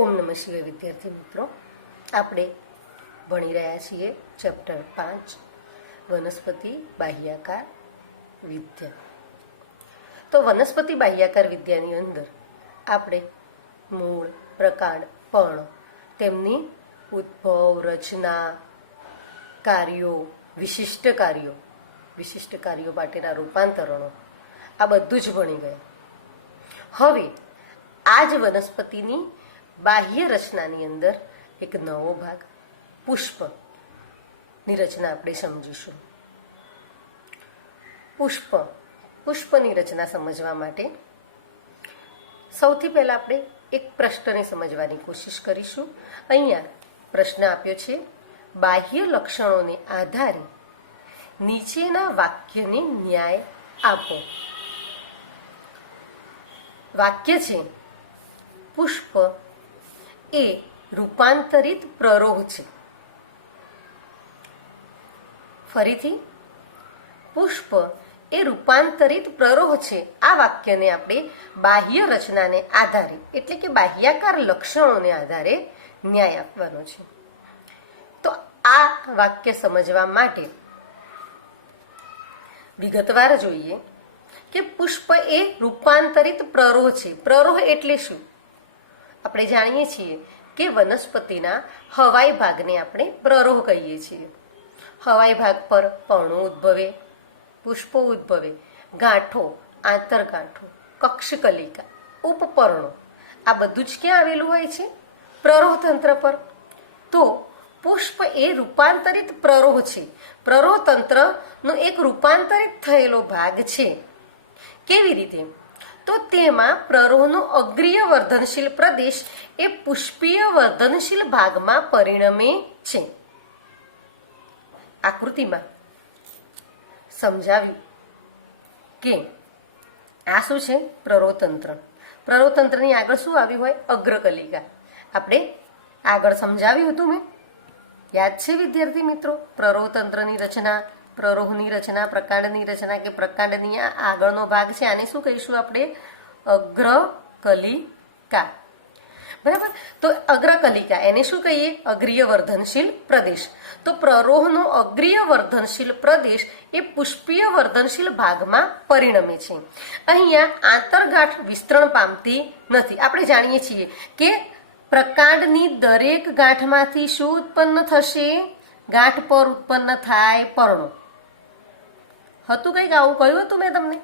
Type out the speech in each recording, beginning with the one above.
ઓમ નમઃ શિવાય વિદ્યાર્થી મિત્રો, આપણે ભણી રહ્યા છીએ ચેપ્ટર 5 વનસ્પતિ બાહ્યાકાર વિદ્યા. તો વનસ્પતિ બાહ્યાકાર વિદ્યાની અંદર આપણે મૂળ, પ્રકાંડ, પર્ણ, તેમની ઉદ્ભવ, રચના, કાર્યો, વિશિષ્ટ કાર્યો માટેના રૂપાંતરણો, આ બધું જ ભણી ગયા. હવે આ જ વનસ્પતિની બાહ્ય રચનાની અંદર એક નવો ભાગ પુષ્પની રચના આપણે સમજીશું. પુષ્પની રચના સમજવા માટે સૌથી પહેલા આપણે એક પ્રશ્નને સમજવાની કોશિશ કરીશું. અહીંયા પ્રશ્ન આપ્યો છે, બાહ્ય લક્ષણોને આધારે નીચેના વાક્યને ન્યાય આપો. વાક્ય છે, પુષ્પ એ રૂપાંતરિત પ્રરોહ છે. ફરીથી, પુષ્પ એ રૂપાંતરિત પ્રરોહ છે. આ વાક્યને આપણે બાહ્ય રચનાને આધારે એટલે કે બાહ્યાકાર લક્ષણોને આધારે ન્યાય આપવાનો છે. તો આ વાક્ય સમજવા માટે વિગતવાર જોઈએ કે પુષ્પ એ રૂપાંતરિત પ્રરોહ છે. પ્રરોહ એટલે શું? આપણે જાણીએ છીએ કે વનસ્પતિના હવાઈ ભાગને આપણે પ્રરોહ કહીએ છીએ. હવાઈ ભાગ પર પર્ણો ઉદ્ભવે, પુષ્પો ઉદ્ભવે, ગાંઠો, આંતરગાંઠો, કક્ષકલિકા, ઉપપર્ણો, આ બધું જ ક્યાં આવેલું હોય છે? પ્રરોહ તંત્ર પર. તો પુષ્પ એ રૂપાંતરિત પ્રરોહ છે. પ્રરોહ તંત્રનો એક રૂપાંતરિત થયેલો ભાગ છે. કેવી રીતે? તો તેમાં પ્રરોહનો અગ્રીય વર્ધનશીલ પ્રદેશ એ પુષ્પીય વર્ધનશીલ ભાગમાં પરિણમે છે. આકૃતિમાં સમજાવ્યું કે આ શું છે? પ્રરોહતંત્ર. પ્રરોહતંત્રની આગળ શું આવ્યું હોય? અગ્રકલિકા. આપણે આગળ સમજાવ્યું હતું મેં, યાદ છે વિદ્યાર્થી મિત્રો? પ્રરોહતંત્રની રચના, પ્રરોહની રચના, પ્રકાંડની રચના કે પ્રકાંડની આગળનો ભાગ છે, આને શું કહીશું આપણે? અગ્રકલિકા. બરાબર. તો અગ્રકલિકા એને શું કહીએ? અગ્રીય વર્ધનશીલ પ્રદેશ. તો પ્રરોહનો અગ્રીય વર્ધનશીલ પ્રદેશ એ પુષ્પીય વર્ધનશીલ ભાગમાં પરિણમે છે. અહીંયા આંતરગાંઠ વિસ્તરણ પામતી નથી. આપણે જાણીએ છીએ કે પ્રકાંડની દરેક ગાંઠમાંથી શું ઉત્પન્ન થશે? ગાંઠ પર ઉત્પન્ન થાય પર્ણો. હતું કંઈક આવું કહ્યું હતું મેં તમને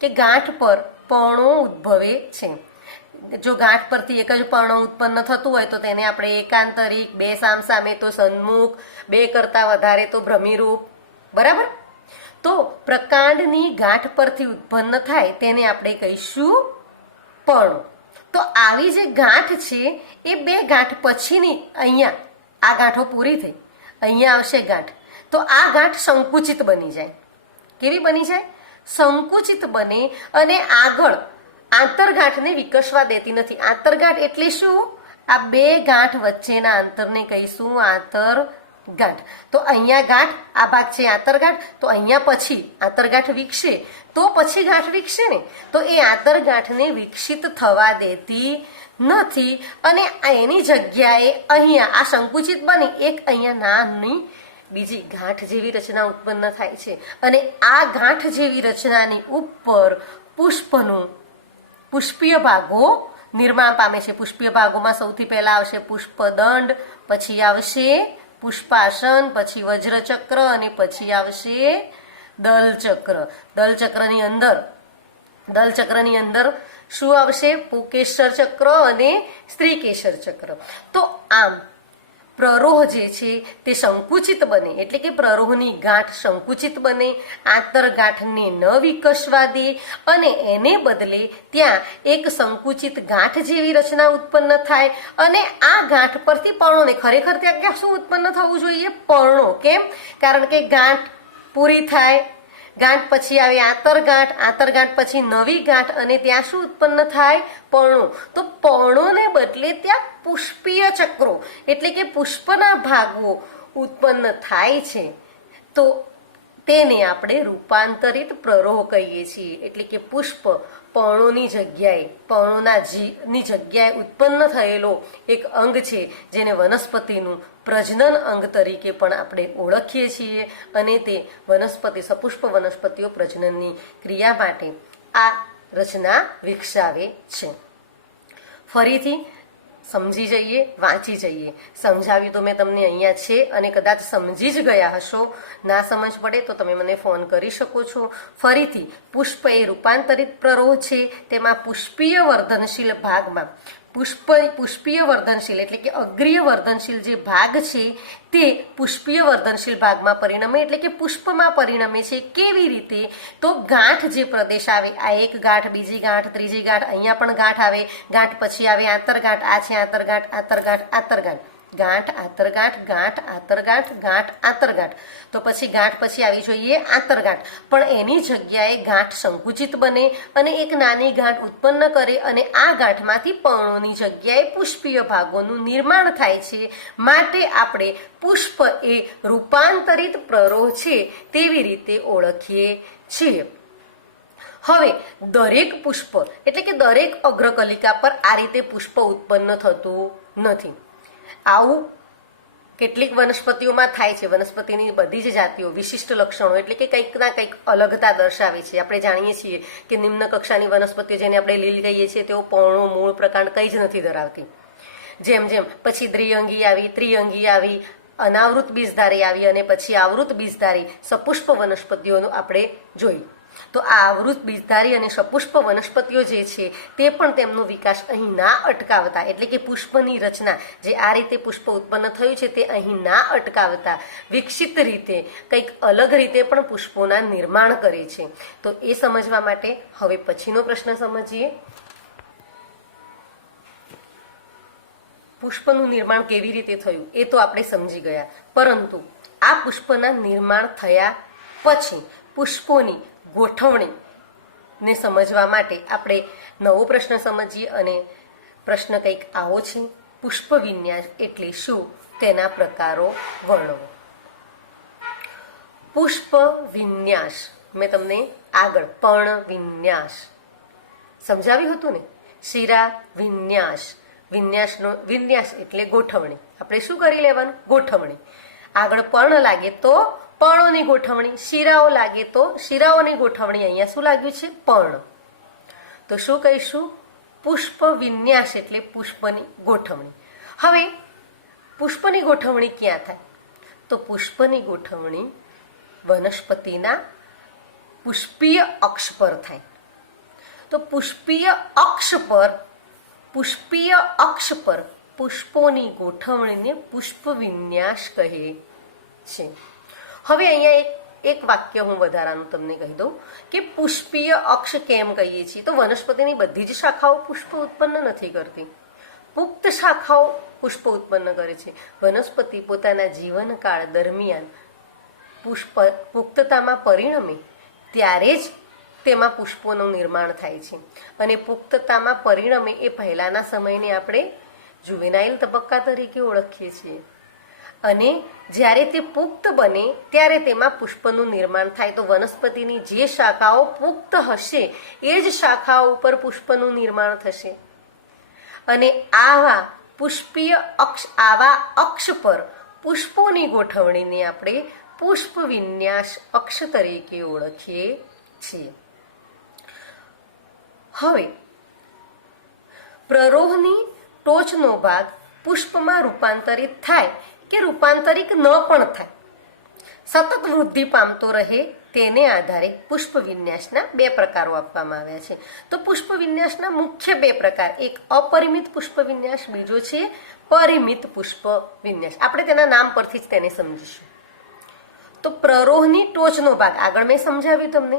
કે ગાંઠ પર પર્ણો ઉદ્ભવે છે. જો ગાંઠ પરથી એક જ પર્ણ ઉત્પન્ન થતું હોય તો તેને આપણે એકાંતરિક, બે સામસામે તો સન્મુખ, બે કરતા વધારે તો ભ્રમિરૂપ. બરાબર. તો પ્રકાંડની ગાંઠ પરથી ઉત્પન્ન થાય તેને આપણે કહીશું પર્ણો. તો આવી જે ગાંઠ છે એ બે ગાંઠ પછીની, અહીંયા આ ગાંઠો પૂરી થઈ, અહીંયા આવશે ગાંઠ. તો આ ગાંઠ સંકુચિત બની જાય. કેવી બની જાય? સંકુચિત બને અને આગળ આંતરગાંઠને વિકસવા દેતી નથી. આંતરગાંઠ એટલે શું? આ બે ગાંઠ વચ્ચેના અંતરને કહીશું આંતરગાંઠ. તો અહીંયા ગાંઠ, આ ભાગ છે આંતરગાંઠ. તો અહીંયા પછી આંતરગાંઠ વિકસે તો પછી ગાંઠ વિકસે ને, તો એ આંતરગાંઠને વિકસિત થવા દેતી નથી અને એની જગ્યાએ અહીંયા આ સંકુચિત બની એક અહીંયા નાની બીજી ગાંઠ જેવી રચના ઉત્પન્ન થાય છે. અને આ ગાંઠ જેવી રચનાની ઉપર પુષ્પીય ભાગો નિર્માણ પામે છે. પુષ્પીય ભાગોમાં સૌથી પહેલા આવશે પુષ્પદંડ, પછી આવશે પુષ્પાસન, પછી વજ્રચક્ર અને પછી આવશે દલચક્ર. દલચક્રની અંદર શું આવશે? પુકેશર ચક્ર અને સ્ત્રીકેશર ચક્ર. તો આમ પ્રરોહ જે છે તે સંકુચિત બને એટલે કે પ્રરોહની ગાંઠ સંકુચિત બને, આંતરગાંઠને ન વિકસવા દે અને એને બદલે ત્યાં એક સંકુચિત ગાંઠ જેવી રચના ઉત્પન્ન થાય અને આ ગાંઠ પરથી પર્ણોને, ખરેખર ત્યાં ક્યાં શું ઉત્પન્ન થવું જોઈએ? પર્ણો. કેમ? કારણ કે ગાંઠ પૂરી થાય, ગાંઠ પછી આવે આંતરગાંઠ, આંતરગાંઠ પછી નવી ગાંઠ અને ત્યાં શું ઉત્પન્ન થાય? પર્ણો. તો પર્ણોને બદલે ત્યાં પુષ્પીય ચક્રો એટલે કે પુષ્પના ભાગો ઉત્પન્ન થાય છે. તો તેને આપણે રૂપાંતરિત પ્રરોહ કહીએ છીએ. એટલે કે પુષ્પ પર્ણોની જગ્યાએ પર્ણોની જગ્યાએ ઉત્પન્ન થયેલો એક અંગ છે જેને વનસ્પતિનું પ્રજનન અંગ તરીકે પણ આપણે ઓળખીએ છીએ અને તે વનસ્પતિ સપુષ્પ વનસ્પતિઓ પ્રજનનની ક્રિયા માટે આ રચના વિકસાવે છે. ફરીથી સમજી જઈએ, વાંચી જઈએ. સમજાવ્યું તો મેં તમને અહીંયા છે અને કદાચ સમજી જ ગયા હશો. ના સમજ પડે તો તમે મને ફોન કરી શકો છો. ફરીથી પુષ્પ એ રૂપાંતરિત પ્રરોહ છે. તેમાં પુષ્પીય વર્ધનશીલ ભાગમાં પુષ્પીય વર્ધનશીલ એટલે કે અગ્રીય વર્ધનશીલ જે ભાગ છે તે પુષ્પીય વર્ધનશીલ ભાગમાં પરિણમે એટલે કે પુષ્પમાં પરિણમે છે. કેવી રીતે? તો ગાંઠ જે પ્રદેશ આવે, આ એક ગાંઠ, બીજી ગાંઠ, ત્રીજી ગાંઠ, અહીંયા પણ ગાંઠ આવે, ગાંઠ પછી આવે આંતરગાંઠ, આ છે આંતરગાંઠ, આંતરગાંઠ, આંતરગાંઠ, ગાંઠ આંતરગાંઠ, ગાંઠ આંતરગાંઠ, ગાંઠ આંતરગાંઠ. તો પછી ગાંઠ પછી આવી જોઈએ આંતરગાંઠ, પણ એની જગ્યાએ ગાંઠ સંકુચિત બને અને એક નાની ગાંઠ ઉત્પન્ન કરે અને આ ગાંઠમાંથી પર્ણોની જગ્યાએ પુષ્પીય ભાગોનું નિર્માણ થાય છે. માટે આપણે પુષ્પ એ રૂપાંતરિત પ્રરોહ છે તેવી રીતે ઓળખીએ છીએ. હવે દરેક પુષ્પ એટલે કે દરેક અગ્રકલિકા પર આ રીતે પુષ્પ ઉત્પન્ન થતું નથી. આવું કેટલીક વનસ્પતિઓમાં થાય છે. વનસ્પતિની બધી જ જાતિઓ વિશિષ્ટ લક્ષણો એટલે કે કંઈક ના કંઈક અલગતા દર્શાવે છે. આપણે જાણીએ છીએ કે નિમ્ન કક્ષાની વનસ્પતિઓ જેને આપણે લીલ કહીએ છીએ તેઓ પર્ણો, મૂળ, પ્રકાંડ કંઈ જ નથી ધરાવતી. જેમ જેમ પછી દ્વિઅંગી આવી, ત્રિઅંગી આવી, અનાવૃત બીજધારી આવી અને પછી આવૃત બીજધારી સપુષ્પ વનસ્પતિઓનું આપણે જોયું. તો આ આવૃત બીજધારી અને સપુષ્પ વનસ્પતિઓ જે છે તે પણ તેમનો વિકાસ અહીં ના અટકાવતા એટલે કે પુષ્પની રચના જે આ રીતે પુષ્પ ઉત્પન્ન થયું છે તે અહીં ના અટકાવતા વિકસિત રીતે કંઈક અલગ રીતે પણ પુષ્પોના નિર્માણ કરે છે. તો એ સમજવા માટે હવે પછીનો પ્રશ્ન સમજીએ. પુષ્પનું નિર્માણ કેવી રીતે થયું એ તો આપણે સમજી ગયા, પરંતુ આ પુષ્પના નિર્માણ થયા પછી પુષ્પોની ગોઠવણીને સમજવા માટે આપણે નવો પ્રશ્ન સમજીએ અને પ્રશ્ન કંઈક આવો છે: પુષ્પ વિન્યાસ એટલે શું? તેના પ્રકારો વર્ણવો. પુષ્પ વિન્યાસ મેં તમને આગળ પર્ણ વિન્યાસ સમજાવ્યું હતું ને. શિરા વિન્યાસ, વિન્યાસ એટલે ગોઠવણી. આપણે શું કરી લેવાનું? ગોઠવણી. આગળ પર્ણ લાગે તો પર્ણોની ગોઠવણી, શિરાઓ લાગે તો શિરાઓની ગોઠવણી. અહીંયા શું લાગ્યું છે? પર્ણ. તો શું કહીશું? પુષ્પ વિન્યાસ એટલે પુષ્પની ગોઠવણી. હવે પુષ્પની ગોઠવણી ક્યાં થાય? તો પુષ્પની ગોઠવણી વનસ્પતિના પુષ્પીય અક્ષ પર થાય. તો પુષ્પીય અક્ષ પર પુષ્પોની ગોઠવણીને પુષ્પ વિન્યાસ કહે છે. હવે અહીંયા એક વાક્ય હું વધારાનું તમને કહી દઉં કે પુષ્પીય અક્ષ કેમ કહીએ છીએ? તો વનસ્પતિની બધી જ શાખાઓ પુષ્પ ઉત્પન્ન નથી કરતી. પુખ્ત શાખાઓ પુષ્પ ઉત્પન્ન કરે છે. વનસ્પતિ પોતાના જીવનકાળ દરમિયાન પુખ્તતામાં પરિણમે ત્યારે જ તેમાં પુષ્પોનું નિર્માણ થાય છે. અને પુખ્તતામાં પરિણમે એ પહેલાના સમયને આપણે જુવેનાઇલ તબક્કા તરીકે ઓળખીએ છીએ. અને જ્યારે તે પુખ્ત બને ત્યારે તેમાં પુષ્પનું નિર્માણ થાય. તો વનસ્પતિની જે શાખાઓ પુખ્ત હશે એ જ શાખાઓ ઉપર પુષ્પનું નિર્માણ થશે. અને આવા અક્ષ પર પુષ્પોની ગોઠવણીને આપણે પુષ્પ વિન્યાસ અક્ષ તરીકે ઓળખીએ છીએ. હવે પ્રરોહની ટોચનો ભાગ પુષ્પમાં રૂપાંતરિત થાય કે રૂપાંતરિત ન પણ થાય, સતત વૃદ્ધિ પામતો રહે, તેને આધારે પુષ્પ વિન્યાસના 2 પ્રકારો આપવામાં આવ્યા છે. તો પુષ્પ વિન્યાસના મુખ્ય 2 પ્રકાર, એક અપરિમિત પુષ્પ વિન્યાસ, બીજો છે પરિમિત પુષ્પ વિન્યાસ. આપણે તેના નામ પરથી જ તેને સમજીશું. તો પ્રરોહની ટોચનો ભાગ આગળ મેં સમજાવ્યું તમને.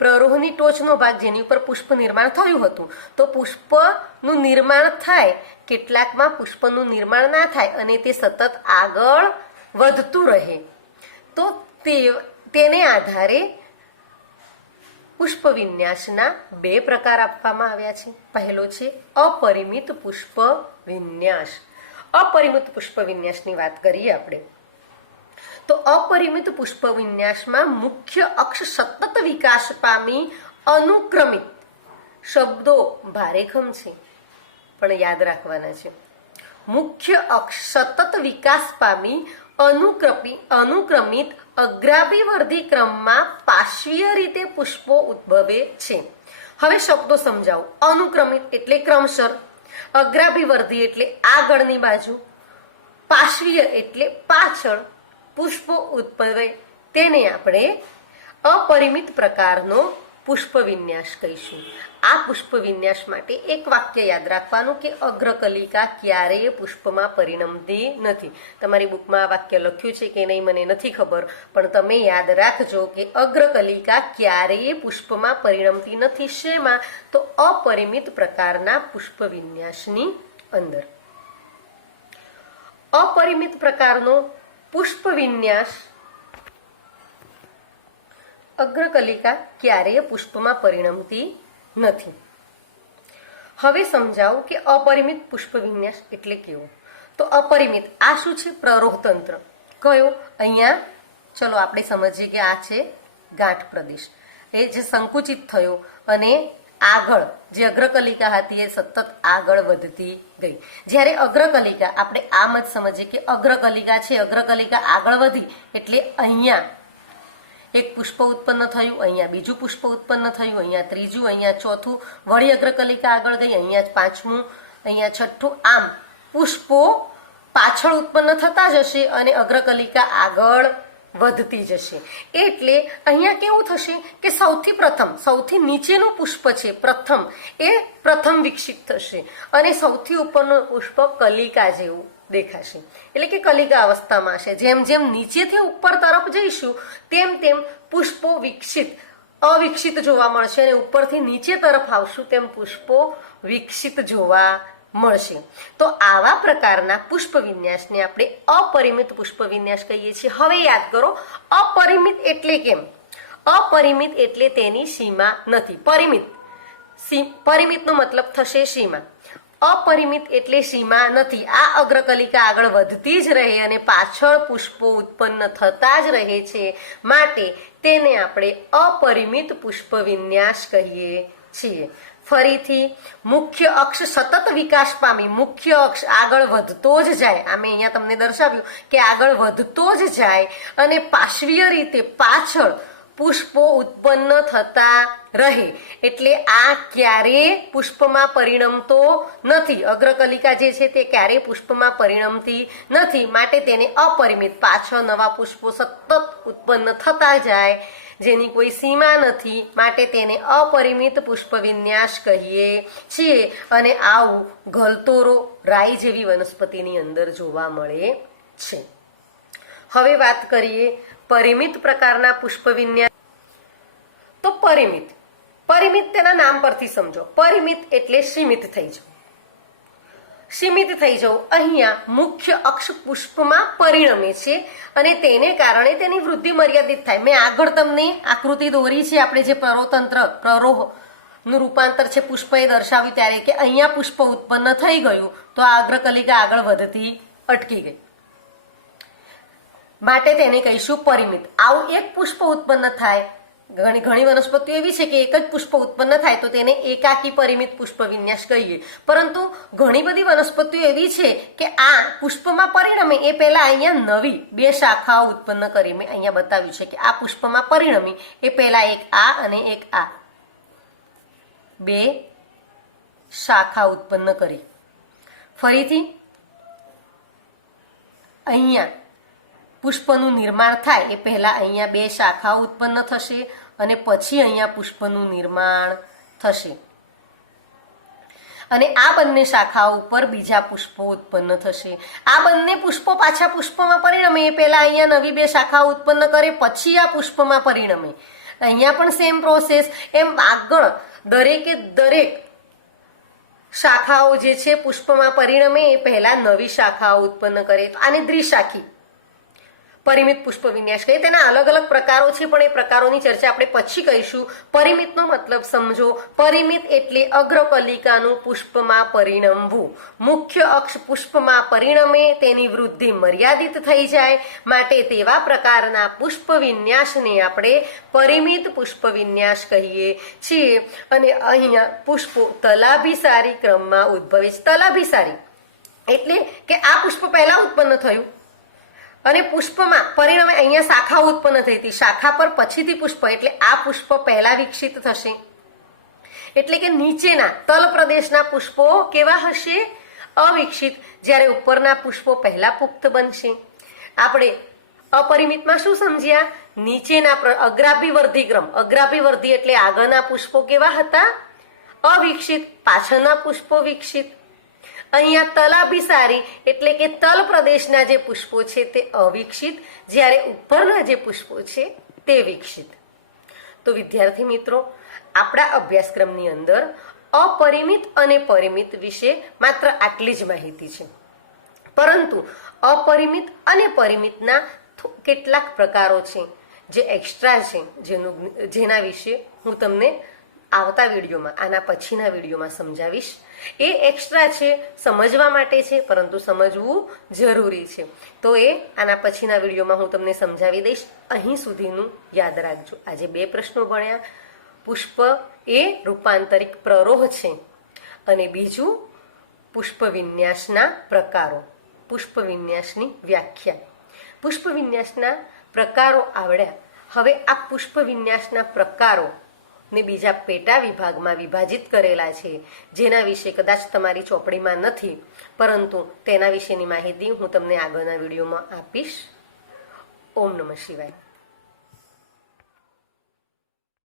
પ્રરોહની ટોચનો ભાગ જેની ઉપર પુષ્પ નિર્માણ થયું હતું. તો પુષ્પનું નિર્માણ થાય, કેટલાકમાં પુષ્પનું નિર્માણ ના થાય અને તે સતત આગળ વધતું રહે. તો તેને આધારે પુષ્પ વિન્યાસના 2 પ્રકાર આપવામાં આવ્યા છે. પહેલો છે અપરિમિત પુષ્પ વિન્યાસ. અપરિમિત પુષ્પ વિન્યાસની વાત કરીએ આપણે. તો અપરિમિત પુષ્પ વિન્યાસમાં મુખ્ય અક્ષ સતત વિકાસ પામી અનુક્રમિત શબ્દો ભારેખમ છે પણ યાદ રાખવાના છે. મુખ્ય અક્ષ સતત વિકાસ પામી અનુક્રમિત અગ્રાભિવર્ધી ક્રમમાં પાર્શ્વીય રીતે પુષ્પો ઉદ્ભવે છે. હવે શબ્દો સમજાવો. અનુક્રમિત એટલે ક્રમશર, અગ્રાભિવર્ધી એટલે આગળની બાજુ, પાર્શ્વીય એટલે પાછળ પુષ્પો ઉદ્ભવે તેને આપણે અપરિમિત પ્રકારનો પુષ્પ વિન્યાસ કહીશું. આ પુષ્પ વિન્યાસ માટે એક વાક્ય યાદ રાખવાનું કે અગ્રકલિકા ક્યારેય પુષ્પમાં પરિણમતી નથી. તમારી બુકમાં આ વાક્ય લખ્યું છે કે નહીં મને નથી ખબર, પણ તમે યાદ રાખજો કે અગ્રકલિકા ક્યારેય પુષ્પમાં પરિણમતી નથી. શેમાં? તો અપરિમિત પ્રકારના પુષ્પ વિન્યાસની અંદર. અપરિમિત પ્રકારનો પુષ્પ વિન્યાસ અગ્રકલિકા ક્યારેય પુષ્પમાં પરિણમતી નથી. હવે સમજાવું કે અપરિમિત પુષ્પ વિન્યાસ એટલે કેવો. તો અપરિમિત આ શું છે? પ્રરોહ તંત્ર. કયો? અહીંયા ચલો આપણે સમજીએ કે આ છે ગાંઠ પ્રદેશ, એ જે સંકુચિત થયો અને આગળ જે અગ્રકલિકા હતી એ સતત આગળ વધતી ગઈ. જ્યારે અગ્રકલિકા આપણે આમ જ સમજીએ કે અગ્રકલિકા છે, અગ્રકલિકા આગળ વધી એટલે અહીંયા એક પુષ્પ ઉત્પન્ન થયું, અહીંયા બીજું પુષ્પ ઉત્પન્ન થયું, અહીંયા ત્રીજું, અહીંયા ચોથું, વળી અગ્રકલિકા આગળ ગઈ, અહીંયા પાંચમું, અહીંયા છઠ્ઠું. આમ પુષ્પો પાછળ ઉત્પન્ન થતા જશે અને અગ્રકલિકા આગળ વધતી જશે. એટલે અહીંયા કેવું થશે કે સૌથી પ્રથમ સૌથી નીચેનું પુષ્પ છે પ્રથમ, એ પ્રથમ વિકસિત થશે અને સૌથી ઉપરનું પુષ્પ કલિકા જેવું દેખાશે. એટલે કે કલિકા અવસ્થામાં હશે. જેમ જેમ નીચેથી ઉપર તરફ જઈશું તેમ તેમ પુષ્પો અવિકસિત જોવા મળશે અને ઉપરથી નીચે તરફ આવશું તેમ પુષ્પો વિકસિત જોવા મળશે. તો આવા પ્રકારના પુષ્પ વિન્યાસને આપણે અપરિમિત પુષ્પ વિન્યાસ કહીએ છીએ. હવે યાદ કરો, અપરિમિત એટલે કેમ? અપરિમિત એટલે તેની સીમા નથી. પરિમિતનો મતલબ થશે સીમા. અપરિમિત એટલે સીમા નથી. આ અગ્રકલિકા આગળ વધતી જ રહે અને પાછળ પુષ્પો ઉત્પન્ન થતા જ રહે છે, માટે તેને આપણે અપરિમિત પુષ્પ વિન્યાસ કહીએ છીએ. ફરીથી, મુખ્ય અક્ષ સતત વિકાસ પામી, મુખ્ય અક્ષ આગળ વધતો જ જાય. આ મેં અહીંયા તમને દર્શાવ્યું કે આગળ વધતો જ જાય અને પાર્શ્વીય રીતે પાછળ પુષ્પો ઉત્પન્ન થતા રહે. એટલે આ ક્યારેય પુષ્પમાં પરિણમતો નથી. અગ્રકલિકા જે છે તે ક્યારેય પુષ્પમાં પરિણમતી નથી, માટે તેને અપરિમિત, પાછળ નવા પુષ્પો સતત ઉત્પન્ન થતા જાય, જેની કોઈ સીમા નથી, માટે તેને અપરિમિત પુષ્પ વિન્યાસ કહીએ છીએ. અને આવું ગલતોરો, રાઈ જેવી વનસ્પતિની અંદર જોવા મળે છે. હવે વાત કરીએ પરિમિત પ્રકારના પુષ્પ વિન્યાસ. તો પરિમિત તેના નામ પરથી સમજો. પરિમિત એટલે સીમિત થઈ જવું. સીમિત થઈ જવું. અહીંયા મુખ્ય અક્ષ પુષ્પમાં પરિણમે છે અને તેને કારણે તેની વૃદ્ધિ મર્યાદિત થાય. મેં આગળ તમને આકૃતિ દોરી છે, આપણે જે પ્રરોહનું રૂપાંતર છે પુષ્પએ દર્શાવ્યું ત્યારે, કે અહીંયા પુષ્પ ઉત્પન્ન થઈ ગયું તો આ અગ્રકલિકા આગળ વધતી અટકી ગઈ, માટે તેને કહીશું પરિમિત. આવું એક પુષ્પ ઉત્પન્ન થાય, ઘણી વનસ્પતિઓ એવી છે કે એક જ પુષ્પ ઉત્પન્ન થાય તો તેને એકાકી પરિમિત પુષ્પ વિન્યાસ કહીએ. પરંતુ ઘણી બધી વનસ્પતિઓ એવી છે કે આ પુષ્પમાં પરિણમે એ પહેલા અહીંયા નવી બે શાખાઓ ઉત્પન્ન કરી. મેં અહીંયા બતાવ્યું છે કે આ પુષ્પમાં પરિણમી એ પહેલા એક આ અને એક આ બે શાખા ઉત્પન્ન કરી. ફરીથી અહીંયા પુષ્પનું નિર્માણ થાય એ પહેલા અહીંયા બે શાખાઓ ઉત્પન્ન થશે અને પછી અહીંયા પુષ્પનું નિર્માણ થશે અને આ બંને શાખાઓ ઉપર બીજા પુષ્પો ઉત્પન્ન થશે. આ બંને પુષ્પો પાછા પુષ્પમાં પરિણમે એ પહેલા અહીંયા નવી બે શાખાઓ ઉત્પન્ન કરે, પછી આ પુષ્પમાં પરિણમે. અહીંયા પણ સેમ પ્રોસેસ. એમ આગળ દરેકે દરેક શાખાઓ જે છે પુષ્પમાં પરિણમે એ પહેલા નવી શાખાઓ ઉત્પન્ન કરે. તો આને દ્વિશાખી પરિમિત પુષ્પ વિન્યાસ કહીએ. તેના અલગ અલગ પ્રકારો છે, પણ એ પ્રકારોની ચર્ચા આપણે પછી કરીશું. પરિમિતનો મતલબ સમજો. પરિમિત એટલે અગ્રકલિકાનું પુષ્પમાં પરિણમવું. મુખ્ય અક્ષ પુષ્પમાં પરિણમે, તેની વૃદ્ધિ મર્યાદિત થઈ જાય, માટે તેવા પ્રકારના પુષ્પ વિન્યાસને આપણે પરિમિત પુષ્પ વિન્યાસ કહીએ છીએ. અને અહીંયા પુષ્પો તલાભિસારી ક્રમમાં ઉદ્ભવે છે. તલાભિસારી એટલે કે આ પુષ્પ પહેલા ઉત્પન્ન થયું અને પુષ્પમાં પરિણામે અહીંયા શાખા ઉત્પન્ન થઈ હતી. શાખા પર પછીથી પુષ્પ, એટલે આ પુષ્પ પહેલા વિકસિત થશે. એટલે કે નીચેના તલ પ્રદેશના પુષ્પો કેવા હશે? અવિકસિત. જ્યારે ઉપરના પુષ્પો પહેલા પુખ્ત બનશે. આપણે અપરિમિતમાં શું સમજ્યા? નીચેના અગ્રાભિવર્ધી ક્રમ. અગ્રાભિવર્ધી એટલે આગળના પુષ્પો કેવા હતા? અવિકસિત. પાછળના પુષ્પો વિકસિત. અહીંયા તલાભિસારી એટલે કે તલ પ્રદેશના જે પુષ્પો છે તે અવિકસિત, જ્યારે ઉપરના જે પુષ્પો છે તે વિકસિત. તો વિદ્યાર્થી મિત્રો, આપણા અભ્યાસક્રમની અંદર અપરિમિત અને પરિમિત વિશે માત્ર આટલી જ માહિતી છે. પરંતુ અપરિમિત અને પરિમિતના કેટલાક પ્રકારો છે જે એક્સ્ટ્રા છે, જેના વિશે હું તમને આવતા વિડીયોમાં, આના પછીના વિડીયોમાં સમજાવીશ. એ એક્સ્ટ્રા છે, સમજવા માટે છે, પરંતુ સમજવું જરૂરી છે. તો એ આના પછીના વિડીયોમાં હું તમને સમજાવી દઈશ. અહીં સુધીનું યાદ રાખજો. આજે 2 પ્રશ્નો ભણ્યા. પુષ્પ એ રૂપાંતરિક પ્રરોહ છે, અને બીજું પુષ્પ વિન્યાસના પ્રકારો, પુષ્પ વિન્યાસની વ્યાખ્યા. પુષ્પ વિન્યાસના પ્રકારો આવડ્યા. હવે આ પુષ્પ વિન્યાસના પ્રકારો ને બીજા પેટા વિભાગમાં વિભાજિત કરેલા છે, જેના વિશે કદાચ તમારી ચોપડીમાં નથી, પરંતુ તેના વિશેની માહિતી હું તમને આગળના વિડીયોમાં આપીશ. ઓમ નમઃ શિવાય.